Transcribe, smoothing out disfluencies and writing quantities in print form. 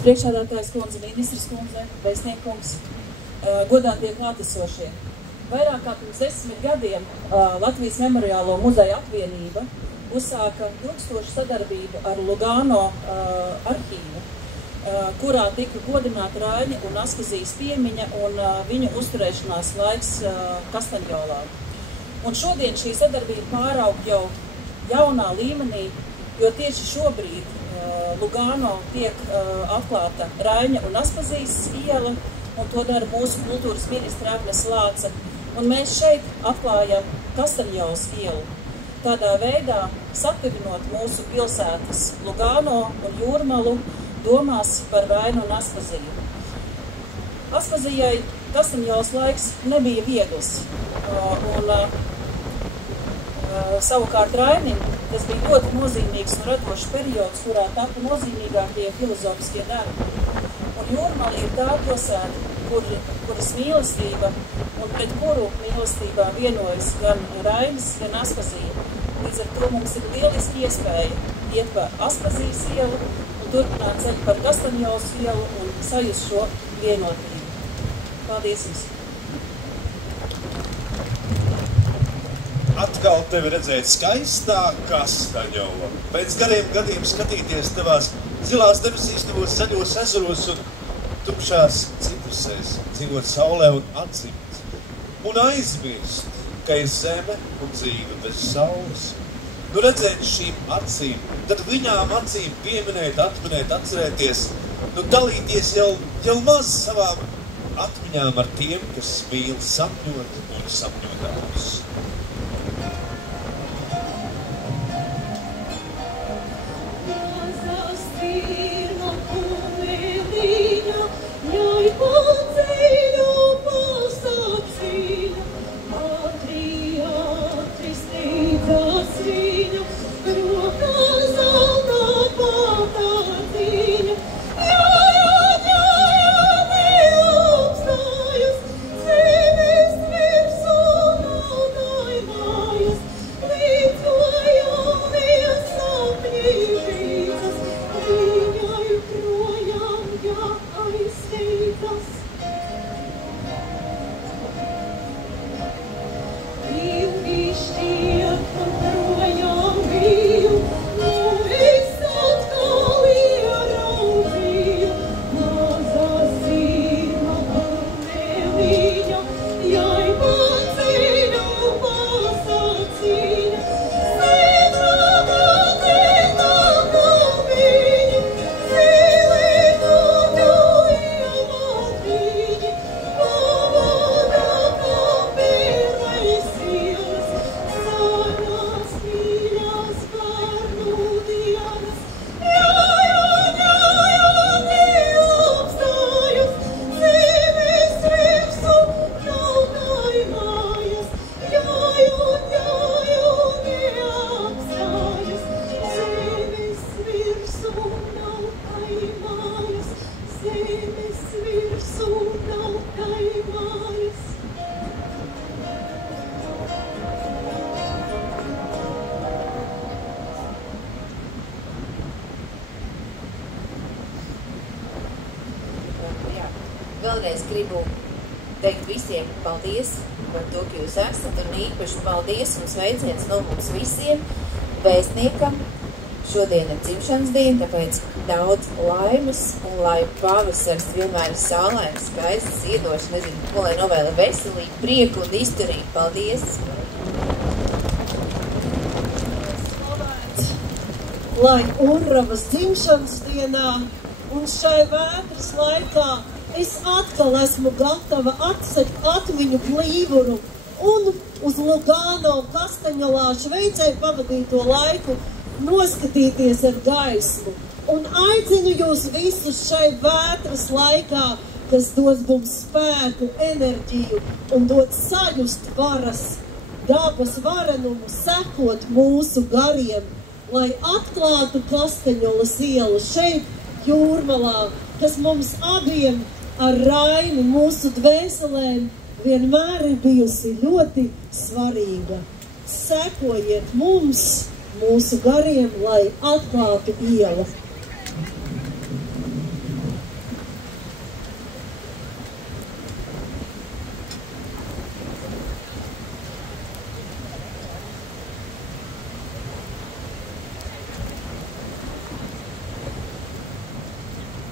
Saimnes priekšsēdētājas kundze, ministres kundze, vēstniekungs, godātie klātesošie. Vairāk kā pirms 10 gadiem Latvijas Memoriālo muzeja apvienība uzsāka ilgstošu sadarbību ar Lugano arhīvu, kurā tika godināta Raiņa un Aspazijas piemiņa un viņu uzturēšanās laiks Kastaņjolā. Un šodien šī sadarbība pāraug jau jaunā līmenī, jo tieši šobrīd Lugano tiek atklāta Raiņa un Aspazijas iela, un to dara mūsu kultūras ministra Agnes Lāce. Un mēs šeit atklājam Kastaņjolas ielu, tādā veidā satuvinot mūsu pilsētas Lugano un Jūrmalu domās par Rainu un Aspaziju. Aspazijai Kastaņjolas laiks nebija viegls, un savukārt Rainim tas bija ļoti nozīmīgs un radošs periods, kurā tapa nozīmīgākie filozofiskie darbi. Un Jūrmala ir tā pilsēta, kuras mīlestība un pret kuru mīlestībā vienojas gan Rainis, gan Aspazija. Līdz ar to mums ir lieliski iespēja iet pa Aspazijas ielu un turpināt ceļu par Kastaņjolas ielu un sajust šo vienotību. Paldies jums! Atkal tevi redzēt skaistā Kastaņjola. Pēc gariem gadiem skatīties tavās zilās debesīs, tavos zaļos ezeros un tukšās citrusēs, dzīvot saulē un atzimt. Un aizmirst, ka ir zeme un dzīve bez saules. Nu redzēt šīm acīm, tad viņām acīm pieminēt, atminēt, atcerēties, nu dalīties jau maz savām atmiņām ar tiem, kas mīl sapņot un sapņotājus. Vēlreiz gribu teikt visiem paldies par to, ka jūs esat, un īpaši paldies un sveiciens no mums visiem vēstniekam. Šodien ir dzimšanas diena, tāpēc daudz laimes, un lai pavasars vienmēr ir saulains, skaists, iedošs, nezinu, ko lai novēla veselību, prieku un izturību. Paldies! Lai Urravas dzimšanas dienā un šai vētras laikā es atkal esmu gatava atsekt atmiņu plīvuru un uz Lugano Kastaņjolā Šveicē pavadīto laiku noskatīties ar gaismu. Un aicinu jūs visus šai vētras laikā, kas dos mums spēku, enerģiju un dod sajust varas, dabas varenumu, sekot mūsu gariem, lai atklātu Kastaņjolas ielu šeit, Jūrmalā, kas mums abiem ar Raini mūsu dvēselēm vienmēr ir bijusi ļoti svarīga. Sekojiet mums, mūsu gariem, lai atklātu ielu.